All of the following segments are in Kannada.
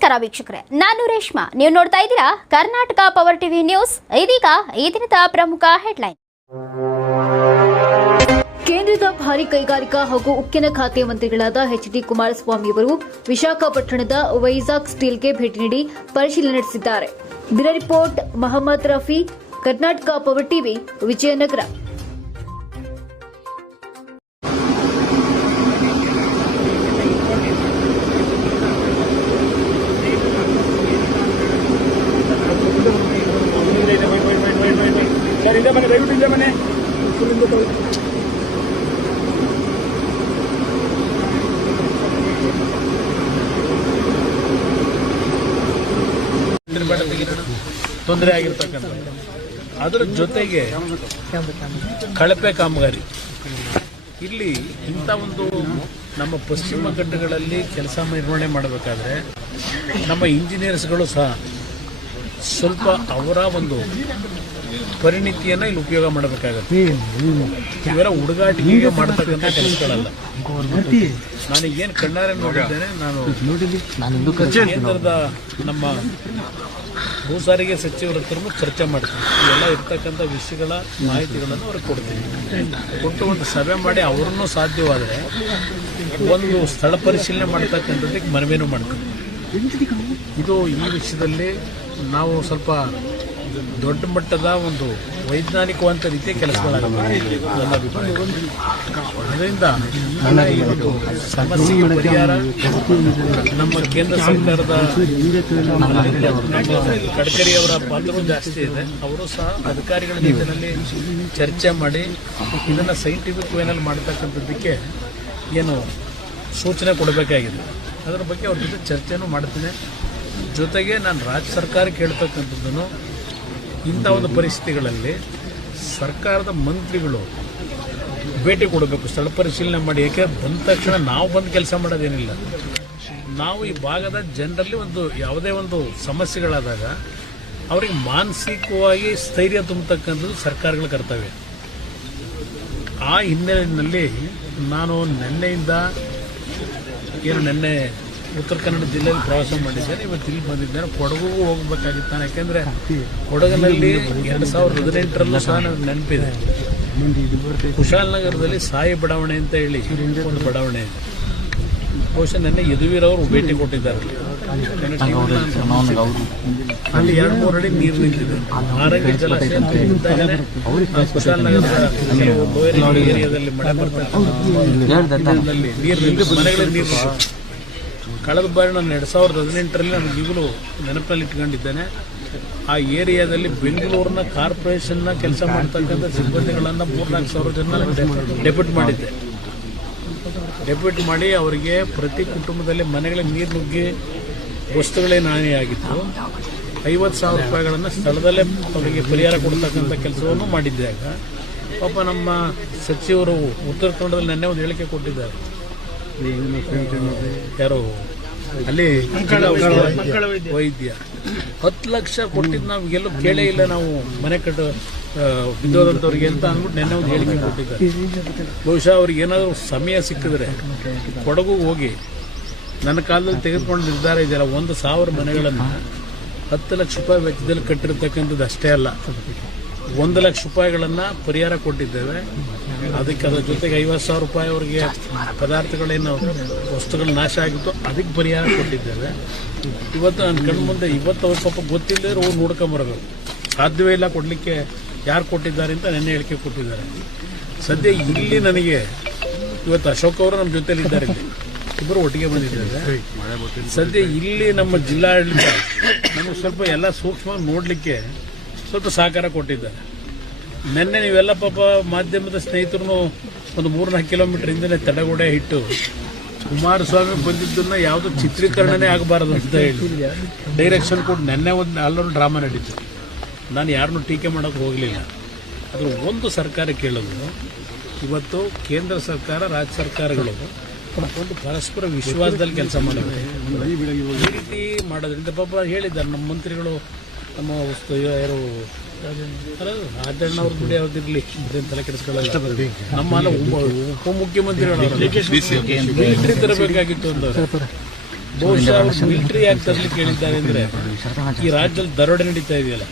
ನಮಸ್ಕಾರ ವೀಕ್ಷಕರೇ, ನಾನು ರೇಷ್ಮಾ. ನೀವು ನೋಡ್ತಾ ಇದ್ದೀರಾ ಕರ್ನಾಟಕ ಪವರ್ ಟಿವಿ ನ್ಯೂಸ್. ಇದೀಗ ಈ ದಿನದ ಪ್ರಮುಖ ಹೆಡ್ಲೈನ್. ಕೇಂದ್ರದ ಭಾರಿ ಕೈಗಾರಿಕಾ ಹಾಗೂ ಉಕ್ಕಿನ ಖಾತೆ ಮಂತ್ರಿಗಳಾದ ಎಚ್.ಡಿ. ಕುಮಾರಸ್ವಾಮಿ ಅವರು ವಿಶಾಖಪಟ್ಟಣದ ವೈಜಾಗ್ ಸ್ಟೀಲ್ಗೆ ಭೇಟಿ ನೀಡಿ ಪರಿಶೀಲನೆ ನಡೆಸಿದ್ದಾರೆ. Bureau report Mohammed Rafi, Karnataka power TV, Vijayanagara. ತೊಂದರೆ ಆಗಿರ್ತಕ್ಕಂಥ ಅದರ ಜೊತೆಗೆ ಕಳಪೆ ಕಾಮಗಾರಿ ಇಲ್ಲಿ ಇಂಥ ಒಂದು ನಮ್ಮ ಪಶ್ಚಿಮ ಘಟ್ಟಗಳಲ್ಲಿ ಕೆಲಸ ನಿರ್ವಹಣೆ ಮಾಡಬೇಕಾದ್ರೆ ನಮ್ಮ ಇಂಜಿನಿಯರ್ಸ್ಗಳು ಸಹ ಸ್ವಲ್ಪ ಅವರ ಒಂದು ಪರಿಣಿತಿಯನ್ನು ಇಲ್ಲಿ ಉಪಯೋಗ ಮಾಡಬೇಕಾಗತ್ತೆ. ಇವೆಲ್ಲ ಹುಡುಗಾಟಿಕೆ ಮಾಡತಕ್ಕಂಥ ಕೆಲಸಗಳಲ್ಲ. ನಾನು ಏನು ಕಣ್ಣಾರೆ ನೋಡಿದ್ದೇನೆ. ನಾನು ಕೇಂದ್ರದ ನಮ್ಮ ಭೂ ಸಾರಿಗೆ ಸಚಿವರ ಹತ್ರನೂ ಚರ್ಚೆ ಮಾಡ್ತೀನಿ. ಇವೆಲ್ಲ ಇರ್ತಕ್ಕಂಥ ವಿಷಯಗಳ ಮಾಹಿತಿಗಳನ್ನು ಅವ್ರಿಗೆ ಕೊಡ್ತೀನಿ. ಕೊಟ್ಟು ಒಂದು ಸಭೆ ಮಾಡಿ ಅವ್ರನ್ನೂ ಸಾಧ್ಯವಾದರೆ ಒಂದು ಸ್ಥಳ ಪರಿಶೀಲನೆ ಮಾಡ್ತಕ್ಕಂಥದ್ದಕ್ಕೆ ಮನವಿನೂ ಮಾಡ್ತೀನಿ. ಇದು ಈ ವಿಷಯದಲ್ಲಿ ನಾವು ಸ್ವಲ್ಪ ದೊಡ್ಡ ಮಟ್ಟದ ಒಂದು ವೈಜ್ಞಾನಿಕವಂತ ರೀತಿಯ ಕೆಲಸಗಳಾಗಬೇಕು ನನ್ನ ಅಭಿಪ್ರಾಯ. ಅದರಿಂದ ಈ ಒಂದು ಸಮಸ್ಯೆಗೆ ಪರಿಹಾರ ನಮ್ಮ ಕೇಂದ್ರ ಸರ್ಕಾರದ ಗಡ್ಕರಿ ಅವರ ಪಾತ್ರವೂ ಜಾಸ್ತಿ ಇದೆ. ಅವರು ಸಹ ಅಧಿಕಾರಿಗಳ ಜೊತೆಯಲ್ಲಿ ಚರ್ಚೆ ಮಾಡಿ ಇದನ್ನು ಸೈಂಟಿಫಿಕ್ ವೇನಲ್ಲಿ ಮಾಡ್ತಕ್ಕಂಥದ್ದಕ್ಕೆ ಏನು ಸೂಚನೆ ಕೊಡಬೇಕಾಗಿದೆ ಅದರ ಬಗ್ಗೆ ಅವ್ರ ಜೊತೆ ಚರ್ಚೆನೂ ಮಾಡ್ತೀನಿ. ಜೊತೆಗೆ ನಾನು ರಾಜ್ಯ ಸರ್ಕಾರಕ್ಕೆ ಹೇಳ್ತಕ್ಕಂಥದ್ದನ್ನು ಇಂಥ ಒಂದು ಪರಿಸ್ಥಿತಿಗಳಲ್ಲಿ ಸರ್ಕಾರದ ಮಂತ್ರಿಗಳು ಭೇಟಿ ಕೊಡಬೇಕು, ಸ್ಥಳ ಪರಿಶೀಲನೆ ಮಾಡಿ. ಏಕೆ ಬಂದ ತಕ್ಷಣ ನಾವು ಬಂದು ಕೆಲಸ ಮಾಡೋದೇನಿಲ್ಲ. ನಾವು ಈ ಭಾಗದ ಜನರಲ್ಲಿ ಒಂದು ಯಾವುದೇ ಒಂದು ಸಮಸ್ಯೆಗಳಾದಾಗ ಅವರಿಗೆ ಮಾನಸಿಕವಾಗಿ ಸ್ಥೈರ್ಯ ತುಂಬತಕ್ಕಂಥದ್ದು ಸರ್ಕಾರಗಳ ಕರ್ತವ್ಯ. ಆ ಹಿನ್ನೆಲೆಯಲ್ಲಿ ನಾನು ನಿನ್ನೆಯಿಂದ ನಿನ್ನೆ ಉತ್ತರ ಕನ್ನಡ ಜಿಲ್ಲೆಯಲ್ಲಿ ಪ್ರವಾಸ ಮಾಡಿದ್ದೇನೆ. ಇವತ್ತು ಇಲ್ಲಿ ಬಂದಿದ್ದೇನೆ. ಕೊಡಗುಗೂ ಹೋಗಬೇಕಾಗಿತ್ತು ನಾನು. ಯಾಕೆಂದರೆ ಕೊಡಗಿನಲ್ಲಿ 2018ರಲ್ಲೂ ಸಹ ನನಗೆ ನೆನಪಿದೆ. ಕುಶಾಲನಗರದಲ್ಲಿ ಸಾಯಿ ಬಡಾವಣೆ ಅಂತ ಹೇಳಿ ಒಂದು ಬಡಾವಣೆ ಇದೆ. ಬಹುಶಃ ನೆನ್ನೆ ಯದುವೀರವರು ಭೇಟಿ ಕೊಟ್ಟಿದ್ದಾರೆ. ಅಲ್ಲಿ 2-3 ಅಡಿ ನೀರು ನಿಂತಿದೆ. ಆರೋಗ್ಯ ಜಲಾಶಯ ಇದ್ದಾಗಲೇ ಕುಶಾಲನಗರದ ಕೆಲವು ಲೋಯರ್ ಏರಿಯಾದಲ್ಲಿ ಮಳೆ ಬರ್ತಕ್ಕಂಥ ನೀರು ನಿಂತು ಮನೆಗಳಲ್ಲಿ ನೀರು. ಕಳೆದ ಬಾರಿ ನಾನು 2018ರಲ್ಲಿ ನನಗೆ ಈಗಲೂ ನೆನಪಿನಲ್ಲಿ ಇಟ್ಕೊಂಡಿದ್ದೇನೆ. ಆ ಏರಿಯಾದಲ್ಲಿ ಬೆಂಗಳೂರಿನ ಕಾರ್ಪೊರೇಷನ್ನ ಕೆಲಸ ಮಾಡ್ತಕ್ಕಂಥ ಸಿಬ್ಬಂದಿಗಳನ್ನು 3-4 ಸಾವಿರ ಜನ ಡೆಪ್ಯೂಟ್ ಮಾಡಿದ್ದೆ. ಡೆಪ್ಯೂಟ್ ಮಾಡಿ ಅವರಿಗೆ ಪ್ರತಿ ಕುಟುಂಬದಲ್ಲಿ ಮನೆಗಳಿಗೆ ನೀರು ನುಗ್ಗಿ ವಸ್ತುಗಳೇನು ಹಾನಿಯಾಗಿತ್ತು 50,000 ರೂಪಾಯಿಗಳನ್ನು ಸ್ಥಳದಲ್ಲೇ ಅವರಿಗೆ ಪರಿಹಾರ ಕೊಡ್ತಕ್ಕಂಥ ಕೆಲಸವನ್ನು ಮಾಡಿದ್ದಾಗ ಪಾಪ ನಮ್ಮ ಸಚಿವರು ಉತ್ತರ ಕನ್ನಡದಲ್ಲಿ ನೆನ್ನೆ ಒಂದು ಹೇಳಿಕೆ ಕೊಟ್ಟಿದ್ದಾರೆ. ಯಾರು ಅಲ್ಲಿ ವೈದ್ಯ 10 ಲಕ್ಷ ಕೊಟ್ಟಿದ್ದು ನಾವು ಎಲ್ಲೂ ಕೇಳೇ ಇಲ್ಲ, ನಾವು ಮನೆ ಕಟ್ಟು ಬಿದ್ದೋದಂಥವ್ರಿಗೆ ಅಂತ ಅಂದ್ಬಿಟ್ಟು ನೆನ್ನೆ ಒಂದು ಹೇಳಿಕೆ ಕೊಟ್ಟಿದ್ದಾರೆ. ಬಹುಶಃ ಅವ್ರಿಗೆ ಏನಾದರೂ ಸಮಯ ಸಿಕ್ಕಿದ್ರೆ ಕೊಡಗು ಹೋಗಿ ನನ್ನ ಕಾಲದಲ್ಲಿ ತೆಗೆದುಕೊಂಡು ನಿರ್ಧಾರ ಇದೆಯಲ್ಲ 1,000 ಮನೆಗಳನ್ನು 10 ಲಕ್ಷ ರೂಪಾಯಿ ವೆಚ್ಚದಲ್ಲಿ ಕಟ್ಟಿರ್ತಕ್ಕಂಥದ್ದು ಅಷ್ಟೇ ಅಲ್ಲ, 1 ಲಕ್ಷ ರೂಪಾಯಿಗಳನ್ನು ಪರಿಹಾರ ಕೊಟ್ಟಿದ್ದೇವೆ. ಅದಕ್ಕೆ ಅದರ ಜೊತೆಗೆ 50,000 ರೂಪಾಯಿ ಅವರಿಗೆ ಪದಾರ್ಥಗಳೇನು ವಸ್ತುಗಳು ನಾಶ ಆಗಿತ್ತು ಅದಕ್ಕೆ ಪರಿಹಾರ ಕೊಟ್ಟಿದ್ದೇವೆ. ಇವತ್ತು ನನ್ನ ಕಣ್ಣು ಮುಂದೆ ಇವತ್ತು ಅವ್ರ ಪಾಪ ಗೊತ್ತಿಲ್ಲದೆ ಹೋಗಿ ನೋಡ್ಕೊಂಬರಬೇಕು. ಸಾಧ್ಯವೇ ಇಲ್ಲ ಕೊಡಲಿಕ್ಕೆ. ಯಾರು ಕೊಟ್ಟಿದ್ದಾರೆ ಅಂತ ನೆನ್ನೆ ಹೇಳಿಕೆ ಕೊಟ್ಟಿದ್ದಾರೆ. ಸದ್ಯ ಇಲ್ಲಿ ನನಗೆ ಇವತ್ತು ಅಶೋಕ್ ಅವರು ನಮ್ಮ ಜೊತೆಲಿದ್ದಾರೆ. ಇಬ್ಬರು ಒಟ್ಟಿಗೆ ಬಂದಿದ್ದಾರೆ. ಸದ್ಯ ಇಲ್ಲಿ ನಮ್ಮ ಜಿಲ್ಲಾಡಳಿತ ನಮಗೆ ಸ್ವಲ್ಪ ಎಲ್ಲ ಸೂಕ್ಷ್ಮವಾಗಿ ನೋಡಲಿಕ್ಕೆ ಸ್ವಲ್ಪ ಸಹಕಾರ ಕೊಟ್ಟಿದ್ದಾರೆ. ನಿನ್ನೆ ನೀವೆಲ್ಲ ಪಾಪ ಮಾಧ್ಯಮದ ಸ್ನೇಹಿತರು ಒಂದು 3-4 ಕಿಲೋಮೀಟರ್ ಹಿಂದೆ ತಡೆಗೋಡೆ ಇಟ್ಟು ಕುಮಾರಸ್ವಾಮಿ ಬಂದಿದ್ದನ್ನ ಯಾವುದು ಚಿತ್ರೀಕರಣನೇ ಆಗಬಾರದು ಅಂತ ಹೇಳಿ ಡೈರೆಕ್ಷನ್ ಕೊಟ್ಟು ನೆನ್ನೆ ಒಂದು ಅಲ್ಲರೂ ಡ್ರಾಮಾ ನಡೀತು. ನಾನು ಯಾರನ್ನೂ ಟೀಕೆ ಮಾಡೋಕ್ಕೆ ಹೋಗಲಿಲ್ಲ. ಅದ್ರ ಒಂದು ಸರ್ಕಾರ ಕೇಳೋದು, ಇವತ್ತು ಕೇಂದ್ರ ಸರ್ಕಾರ ರಾಜ್ಯ ಸರ್ಕಾರಗಳು ಒಂದು ಪರಸ್ಪರ ವಿಶ್ವಾಸದಲ್ಲಿ ಕೆಲಸ ಮಾಡಬೇಕು. ಈ ರೀತಿ ಮಾಡೋದ್ರಿಂದ ಪಾಪ ಹೇಳಿದ್ದಾರೆ ನಮ್ಮ ಮಂತ್ರಿಗಳು, ನಮ್ಮ ಯಾರು ರಾಜಣ್ಣ ಅವ್ರ ಬಿಡಿ ಅವ್ರದಿರಲಿ ಅದೇನು ತಲೆ ಕೆಡಿಸ್ಕೊಳ್ಳಲ್ಲ. ನಮ್ಮ ಉಪಮುಖ್ಯಮಂತ್ರಿಗಳು ತರಬೇಕಾಗಿತ್ತು ಅಂದವರು ಬಹುಶಃ ಅವರು ಮಿಲಿಟರಿ ಯಾಕೆ ತರಲಿಕ್ಕೆ ಹೇಳಿದ್ದಾರೆ ಅಂದ್ರೆ ಈ ರಾಜ್ಯದಲ್ಲಿ ದರೋಡೆ ನಡೀತಾ ಇದೆಯಲ್ಲ,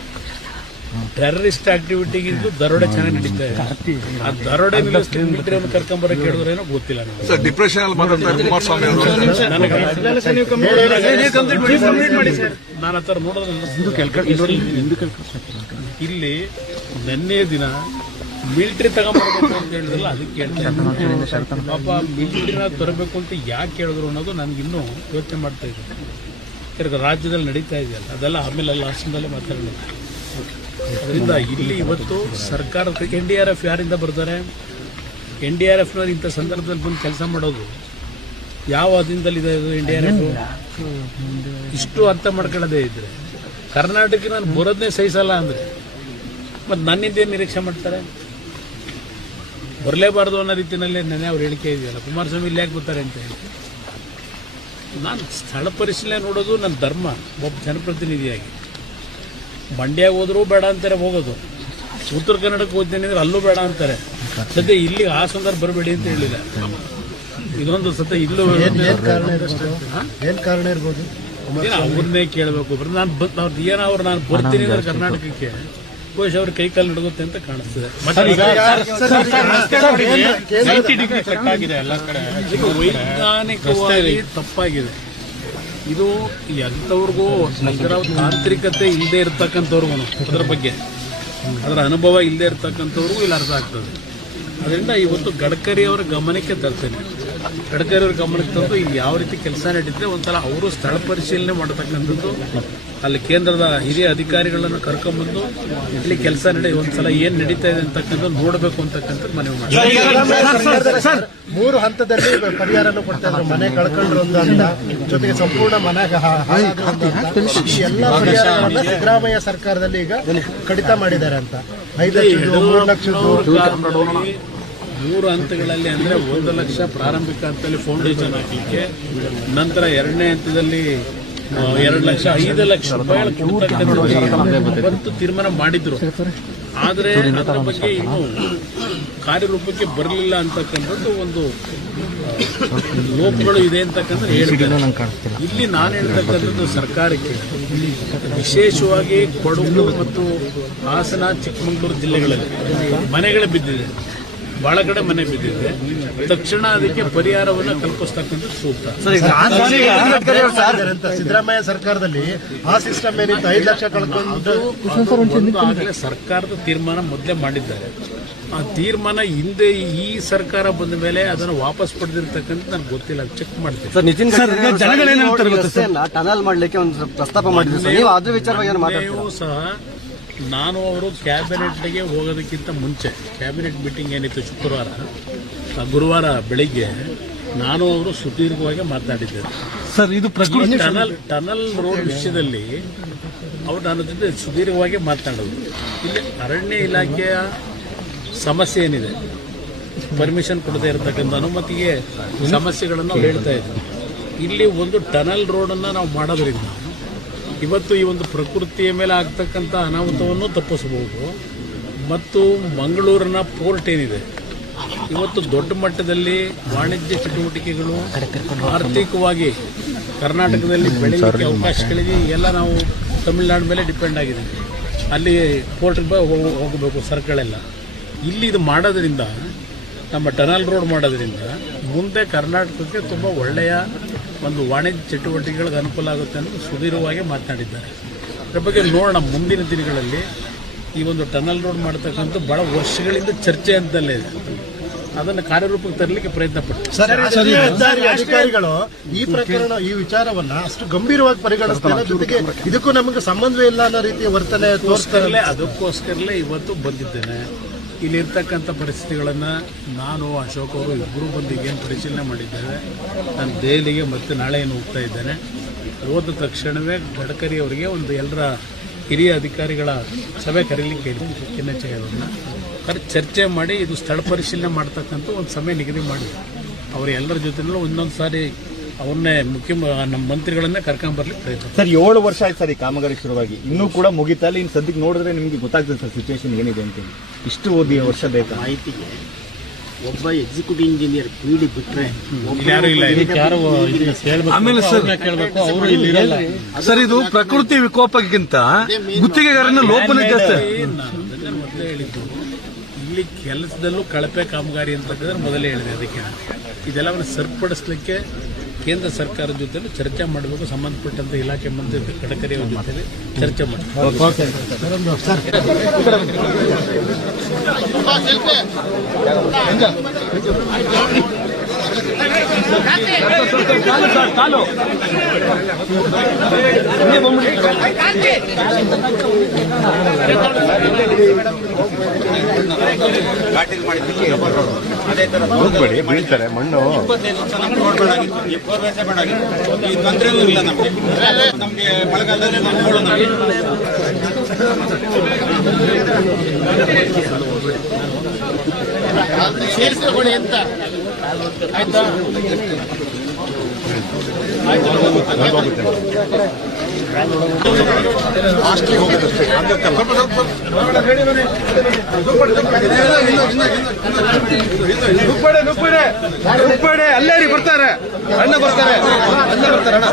ಟೆರರಿಸ್ಟ್ ಆಕ್ಟಿವಿಟಿಗಿಂತ ದರೋಡೆ ಚೆನ್ನಾಗಿ ನಡೀತಾ ಇದೆ. ಆ ದರೋಡೆ ಮಿಲಿಟರಿಯನ್ನು ಕರ್ಕೊಂಬರಕ್ಕೆ ಹೇಳಿದ್ರೇನೋ ಗೊತ್ತಿಲ್ಲ ನನಗೆ. ಡಿಪ್ರೆಷನ್ ಅಲ್ಲಿ ಮಾತಾಡ್ತಾರೆ ಕುಮಾರಸ್ವಾಮಿ ಅವರು. ನಾನು ಆ ಥರ ನೋಡೋದಲ್ಲ. ಇಲ್ಲಿ ನಿನ್ನೆ ದಿನ ಮಿಲಿಟರಿ ತಗೊಂಡ್ಬರ್ಬೇಕು ಅಂತ ಹೇಳಿದ್ರಲ್ಲ, ಅದಕ್ಕೆ ಹೇಳ್ತಾರೆ ಪಾಪ ಮಿಲಿಟರಿನ ತರಬೇಕು ಅಂತ ಯಾಕೆ ಹೇಳಿದ್ರು ಅನ್ನೋದು ನನಗಿನ್ನೂ ಯೋಚನೆ ಮಾಡ್ತಾ ಇದ್ದೀನಿ. ರಾಜ್ಯದಲ್ಲಿ ನಡೀತಾ ಇದೆಯಲ್ಲ ಅದೆಲ್ಲ ಆಮೇಲೆ ಲಾಸ್ಟಲ್ಲೇ ಮಾತಾಡೋಣ. ಅದರಿಂದ ಇಲ್ಲಿ ಇವತ್ತು ಸರ್ಕಾರದ NDRF ಯಾರಿಂದ ಬರ್ತಾರೆ? NDRFನವ್ರು ಇಂಥ ಸಂದರ್ಭದಲ್ಲಿ ಬಂದು ಕೆಲಸ ಮಾಡೋದು ಯಾವ ಅಧೀನದಲ್ಲಿದೆ ಇದು NDRF? ಇಷ್ಟು ಅರ್ಥ ಮಾಡ್ಕೊಳ್ಳೋದೇ ಇದ್ರೆ ಕರ್ನಾಟಕ ನಾನು ಬರೋದನ್ನೇ ಸಹಿಸಲ್ಲ ಅಂದರೆ ಮತ್ತು ನನ್ನಿಂದೇನು ನಿರೀಕ್ಷೆ ಮಾಡ್ತಾರೆ? ಬರಲೇಬಾರ್ದು ಅನ್ನೋ ರೀತಿಯಲ್ಲಿ ನೆನೆ ಅವ್ರು ಹೇಳಿಕೆ ಇದೆಯಲ್ಲ, ಕುಮಾರಸ್ವಾಮಿ ಇಲ್ಲಿ ಯಾಕೆ ಬರ್ತಾರೆ ಅಂತ ಹೇಳಿ. ನಾನು ಸ್ಥಳ ಪರಿಶೀಲನೆ ನೋಡೋದು ನನ್ನ ಧರ್ಮ ಒಬ್ಬ ಜನಪ್ರತಿನಿಧಿಯಾಗಿ. ಮಂಡ್ಯ ಹೋದ್ರೂ ಬೇಡ ಅಂತಾರೆ ಹೋಗೋದು, ಉತ್ತರ ಕನ್ನಡಕ್ಕೆ ಹೋಗ್ತೇನೆ ಅಂದ್ರೆ ಅಲ್ಲೂ ಬೇಡ ಅಂತಾರೆ. ಸದ್ಯ ಇಲ್ಲಿ ಆ ಸಂದರ್ಭ ಬರಬೇಡಿ ಅಂತ ಹೇಳಿಲ್ಲ. ಇದೊಂದು ಸತ ಇಲ್ಲೂ ಕಾರಣ ಇರ್ಬೋದು, ಅವ್ರನ್ನೇ ಕೇಳಬೇಕು. ನಾನು ಬರ್ತೀನಿ ಅಂದ್ರೆ ಕರ್ನಾಟಕಕ್ಕೆ ಬಹುಶಃ ಅವ್ರ ಕೈಕಾಲು ನಡುಗುತ್ತೆ ಅಂತ ಕಾಣಿಸ್ತದೆ. ವೈಜ್ಞಾನಿಕವಾಗಿ ತಪ್ಪಾಗಿದೆ ಇದು. ಎಂಥವ್ರಿಗೂ ಇದರ ತಾಂತ್ರಿಕತೆ ಇಲ್ಲದೆ ಇರ್ತಕ್ಕಂಥವ್ರಿಗೂ ಅದರ ಬಗ್ಗೆ ಅದರ ಅನುಭವ ಇಲ್ಲದೆ ಇರ್ತಕ್ಕಂಥವ್ರಿಗೂ ಇಲ್ಲಿ ಅರ್ಥ ಆಗ್ತದೆ. ಅದರಿಂದ ಇವತ್ತು ಗಡ್ಕರಿ ಅವರ ಗಮನಕ್ಕೆ ತರ್ತೇನೆ. ಗಡ್ಕರಿ ಅವ್ರ ಗಮನಕ್ಕೆ ತಂದು ಇಲ್ಲಿ ಯಾವ ರೀತಿ ಕೆಲಸ ನಡೀತಿದೆ ಒಂದ್ಸಲ ಅವರು ಸ್ಥಳ ಪರಿಶೀಲನೆ ಮಾಡತಕ್ಕಂಥದ್ದು, ಅಲ್ಲಿ ಕೇಂದ್ರದ ಹಿರಿಯ ಅಧಿಕಾರಿಗಳನ್ನು ಕರ್ಕೊಂಡ್ಬಂದು ಇಲ್ಲಿ ಕೆಲಸ ಒಂದ್ಸಲ ಏನ್ ನಡೀತಾ ಇದೆ ಅಂತಕ್ಕಂಥದ್ದು ನೋಡಬೇಕು ಅಂತಕ್ಕಂಥದ್ದು ಮನವಿ ಮಾಡಿ. 3 ಹಂತದಲ್ಲಿ ಪರಿಹಾರನೂ ಕೊಡ್ತಾ ಇದ್ರು. ಮನೆ ಕಳ್ಕೊಂಡ್ರು ಒಂದು ಅಂತ, ಜೊತೆಗೆ ಸಂಪೂರ್ಣ ಮನೆ ಈ ಎಲ್ಲ ಪರಿಹಾರಗಳನ್ನ ಸಿದ್ದರಾಮಯ್ಯ ಸರ್ಕಾರದಲ್ಲಿ ಈಗ ಕಡಿತ ಮಾಡಿದ್ದಾರೆ ಅಂತ. 5 ಲಕ್ಷ 3 ಲಕ್ಷ 3 ಹಂತಗಳಲ್ಲಿ ಅಂದ್ರೆ 1 ಲಕ್ಷ ಪ್ರಾರಂಭಿಕ ಹಂತದಲ್ಲಿ ಫೌಂಡೇಶನ್ ಹಾಕಲಿಕ್ಕೆ, ನಂತರ 2ನೇ ಹಂತದಲ್ಲಿ 2 ಲಕ್ಷ 5 ಲಕ್ಷ ರೂಪಾಯಿ ಕೊಡ್ತಕ್ಕಂಥ ತೀರ್ಮಾನ ಮಾಡಿದ್ರು. ಆದರೆ ಅದರ ಬಗ್ಗೆ ಇನ್ನೂ ಕಾರ್ಯರೂಪಕ್ಕೆ ಬರಲಿಲ್ಲ ಅಂತಕ್ಕಂಥದ್ದು ಒಂದು ಲೋಪಗಳು ಇದೆ ಅಂತಕ್ಕಂಥ ಹೇಳಿದ್ದಾರೆ. ಇಲ್ಲಿ ನಾನು ಹೇಳ್ತಕ್ಕಂಥದ್ದು ಸರ್ಕಾರಕ್ಕೆ ವಿಶೇಷವಾಗಿ ಕೊಡಗು ಮತ್ತು ಹಾಸನ, ಚಿಕ್ಕಮಗಳೂರು ಜಿಲ್ಲೆಗಳಲ್ಲಿ ಮನೆಗಳೇ ಬಿದ್ದಿದೆ, ಬಹಳ ಕಡೆ ಮನೆ ಬಿದ್ದಿದೆ. ತಕ್ಷಣ ಅದಕ್ಕೆ ಪರಿಹಾರವನ್ನು ಕಲ್ಪಿಸ್ತಕ್ಕಂಥದ್ದು ಸೂಕ್ತ. ಸಿದ್ದರಾಮಯ್ಯ ಸರ್ಕಾರದಲ್ಲಿ ಆ ಸಿಸ್ಟಮ್ ಏನಿತ್ತು, 5 ಲಕ್ಷ ಕಳ್ಕೊಂಡು ಆಗಲೇ ಸರ್ಕಾರದ ತೀರ್ಮಾನ ಮೊದಲೇ ಮಾಡಿದ್ದಾರೆ. ಆ ತೀರ್ಮಾನ ಹಿಂದೆ ಈ ಸರ್ಕಾರ ಬಂದ ಮೇಲೆ ಅದನ್ನು ವಾಪಸ್ ಪಡೆದಿರ್ತಕ್ಕಂಥ ನನಗೆ ಗೊತ್ತಿಲ್ಲ, ಚೆಕ್ ಮಾಡ್ತೀನಿ. ಟನಲ್ ಮಾಡಲಿಕ್ಕೆ ಒಂದು ಪ್ರಸ್ತಾಪ ಮಾಡಿದ್ರು, ನೀವು ಅದ್ರ ವಿಚಾರವಾಗಿ ಮಾತಾಡ್ತೀರಾ? ಸಹ ನಾನು ಅವರು ಕ್ಯಾಬಿನೆಟ್ಗೆ ಹೋಗೋದಕ್ಕಿಂತ ಮುಂಚೆ ಕ್ಯಾಬಿನೆಟ್ ಮೀಟಿಂಗ್ ಏನಿತ್ತು ಶುಕ್ರವಾರ, ಗುರುವಾರ ಬೆಳಿಗ್ಗೆ ನಾನು ಅವರು ಸುದೀರ್ಘವಾಗಿ ಮಾತನಾಡಿದ್ದೇನೆ. ಸರ್, ಇದು ಟನಲ್ ರೋಡ್ ವಿಷಯದಲ್ಲಿ ಅವರು ನನ್ನ ಜೊತೆ ಸುದೀರ್ಘವಾಗಿ ಮಾತನಾಡೋದು. ಇಲ್ಲಿ ಅರಣ್ಯ ಇಲಾಖೆಯ ಸಮಸ್ಯೆ ಏನಿದೆ, ಪರ್ಮಿಷನ್ ಕೊಡದೇ ಇರತಕ್ಕಂಥ ಅನುಮತಿಗೆ ಸಮಸ್ಯೆಗಳನ್ನು ಹೇಳ್ತಾ ಇದ್ದಾರೆ. ಇಲ್ಲಿ ಒಂದು ಟನಲ್ ರೋಡನ್ನು ನಾವು ಮಾಡೋದ್ರಿಂದ ಇವತ್ತು ಈ ಒಂದು ಪ್ರಕೃತಿಯ ಮೇಲೆ ಆಗ್ತಕ್ಕಂಥ ಅನಾಹುತವನ್ನು ತಪ್ಪಿಸಬಹುದು. ಮತ್ತು ಮಂಗಳೂರಿನ ಪೋರ್ಟ್ ಏನಿದೆ, ಇವತ್ತು ದೊಡ್ಡ ಮಟ್ಟದಲ್ಲಿ ವಾಣಿಜ್ಯ ಚಟುವಟಿಕೆಗಳು ಆರ್ಥಿಕವಾಗಿ ಕರ್ನಾಟಕದಲ್ಲಿ ಬೆಳೆಯಲಿಕ್ಕೆ ಅವಕಾಶಗಳಿದೆ. ಎಲ್ಲ ನಾವು ತಮಿಳುನಾಡು ಮೇಲೆ ಡಿಪೆಂಡ್ ಆಗಿದೆ. ಅಲ್ಲಿ ಪೋರ್ಟ್ಗೆ ಹೋಗಬೇಕು ಸರಕುಗಳೆಲ್ಲ. ಇಲ್ಲಿ ಇದು ಮಾಡೋದ್ರಿಂದ, ನಮ್ಮ ಟನಲ್ ರೋಡ್ ಮಾಡೋದ್ರಿಂದ ಮುಂದೆ ಕರ್ನಾಟಕಕ್ಕೆ ತುಂಬ ಒಳ್ಳೆಯ ಒಂದು ವಾಣಿಜ್ಯ ಚಟುವಟಿಕೆಗಳಿಗೆ ಅನುಕೂಲ ಆಗುತ್ತೆ ಅಂತ ಸುದೀರ್ಘವಾಗಿ ಮಾತನಾಡಿದ್ದಾರೆ. ಅದ್ರ ಬಗ್ಗೆ ನೋಡೋಣ ಮುಂದಿನ ದಿನಗಳಲ್ಲಿ. ಈ ಒಂದು ಟನಲ್ ರೋಡ್ ಮಾಡತಕ್ಕಂಥ ಬಹಳ ವರ್ಷಗಳಿಂದ ಚರ್ಚೆ ಅಂತಲೇ ಇದೆ. ಅದನ್ನು ಕಾರ್ಯರೂಪಕ್ಕೆ ತರಲಿಕ್ಕೆ ಪ್ರಯತ್ನ ಪಡ್ತಾರೆ. ಅಧಿಕಾರಿಗಳು ಈ ಪ್ರಕರಣ, ಈ ವಿಚಾರವನ್ನ ಅಷ್ಟು ಗಂಭೀರವಾಗಿ ಪರಿಗಣಿಸ್ತಾರೆ. ಜೊತೆಗೆ ಇದಕ್ಕೂ ನಮಗೆ ಸಂಬಂಧವೇ ಇಲ್ಲ ಅನ್ನೋ ರೀತಿಯ ವರ್ತನೆ ತೋರಿಸ್ತಾರಲ್ಲ. ಅದಕ್ಕೋಸ್ಕರಲೇ ಇವತ್ತು ಬಂದಿದ್ದೇನೆ. ಇಲ್ಲಿರ್ತಕ್ಕಂಥ ಪರಿಸ್ಥಿತಿಗಳನ್ನು ನಾನು, ಅಶೋಕ್ ಅವರು ಇಬ್ಬರು ಬಂದು ಏನು ಪರಿಶೀಲನೆ ಮಾಡಿದ್ದೇವೆ. ನಾನು ದೆಹಲಿಗೆ ಮತ್ತೆ ನಾಳೆ ಏನು ಹೋಗ್ತಾ ಇದ್ದೇನೆ. ಹೋದ ತಕ್ಷಣವೇ ಗಡ್ಕರಿ ಅವರಿಗೆ ಒಂದು ಎಲ್ಲರ ಹಿರಿಯ ಅಧಿಕಾರಿಗಳ ಸಭೆ ಕರೀಲಿಕ್ಕೆ NHAI ಅವ್ರನ್ನ ಚರ್ಚೆ ಮಾಡಿ ಇದು ಸ್ಥಳ ಪರಿಶೀಲನೆ ಮಾಡ್ತಕ್ಕಂಥ ಒಂದು ಸಮಯ ನಿಗದಿ ಮಾಡಿ ಅವರು ಎಲ್ಲರ ಜೊತೆನೂ ಇನ್ನೊಂದು ಸಾರಿ ಅವ್ರನ್ನೇ ನಮ್ಮ ಮಂತ್ರಿಗಳನ್ನೇ ಕರ್ಕೊಂಡ್ಬರ್ಲಿಕ್ಕೆ ಪ್ರಯತ್ನ. ಸರ್, 7 ವರ್ಷ ಆಯ್ತು ಸರ್ ಈ ಕಾಮಗಾರಿ ಶುರುವಾಗಿ, ಇನ್ನೂ ಕೂಡ ಮುಗಿತಾ ಇಲ್ಲ. ಇನ್ನು ಸದ್ಯಕ್ಕೆ ನೋಡಿದ್ರೆ ನಿಮಗೆ ಗೊತ್ತಾಗ್ತದೆ ಸರ್ ಸಿಚುವೇಶನ್ ಏನಿದೆ ಅಂತ. ಇಷ್ಟು ಓದಿ ವರ್ಷ ಬೇಕಾ? ಮಾಹಿತಿಗೆ ಒಬ್ಬ ಎಕ್ಸಿಕ್ಯೂಟಿವ್ ಇಂಜಿನಿಯರ್ ಪೀಡಿ ಬಿಟ್ರೆ ಯಾರು ಇಲ್ಲ ಆಮೇಲೆ ಸರ್ ಇದು ಪ್ರಕೃತಿ ವಿಕೋಪಕ್ಕಿಂತ ಗುತ್ತಿಗೆಗಾರನ ಲೋಪನೆ ಜಾಸ್ತಿ. ನಾನು ಮೊದಲೇ ಹೇಳಿದ್ದು ಇಲ್ಲಿ ಕೆಲಸದಲ್ಲೂ ಕಳಪೆ ಕಾಮಗಾರಿ ಅಂತಂದ್ರೆ ಮೊದಲೇ ಹೇಳಿದೆ. ಅದಕ್ಕೆ ಇದೆಲ್ಲವನ್ನು ಸರಿಪಡಿಸಲಿಕ್ಕೆ ಕೇಂದ್ರ ಸರ್ಕಾರದ ಜೊತೆ ಚರ್ಚೆ ಮಾಡಬೇಕು. ಸಂಬಂಧಪಟ್ಟಂತ ಇಲಾಖೆ ಮಂತ್ರಿ ಗಡ್ಕರಿ ಅವರ ಜೊತೆ ಚರ್ಚೆ ಮಾಡಬೇಕು. ಹೋಗ್ಬೇಡಿ, ಬೀಳ್ತಾರೆ ಮಣ್ಣು. 25 ವರ್ಷ ನಮ್ಗೆ ನೋಡ್ಬೇಡಾಗಿತ್ತು, ಈ ಬೋರ್ವೆಲ್ಸೇ ಬೇಡಾಗಿತ್ತು. ಈ ತೊಂದರೆನೂ ಇಲ್ಲ ನಮಗೆ ಮಳೆಗಾಲದಲ್ಲಿ ನೋಡ್ಕೊಳ್ಳೋ ಸೇರಿಸಿಕೊಳ್ಳಿ ಅಂತ ಆಯ್ತಾ. ನುಪ್ಪಡೆ ಅಲ್ಲೇ ರೀ ಬರ್ತಾರೆ, ಅಣ್ಣ ಬರ್ತಾರೆ, ಅಲ್ಲೇ ಬರ್ತಾರೆ.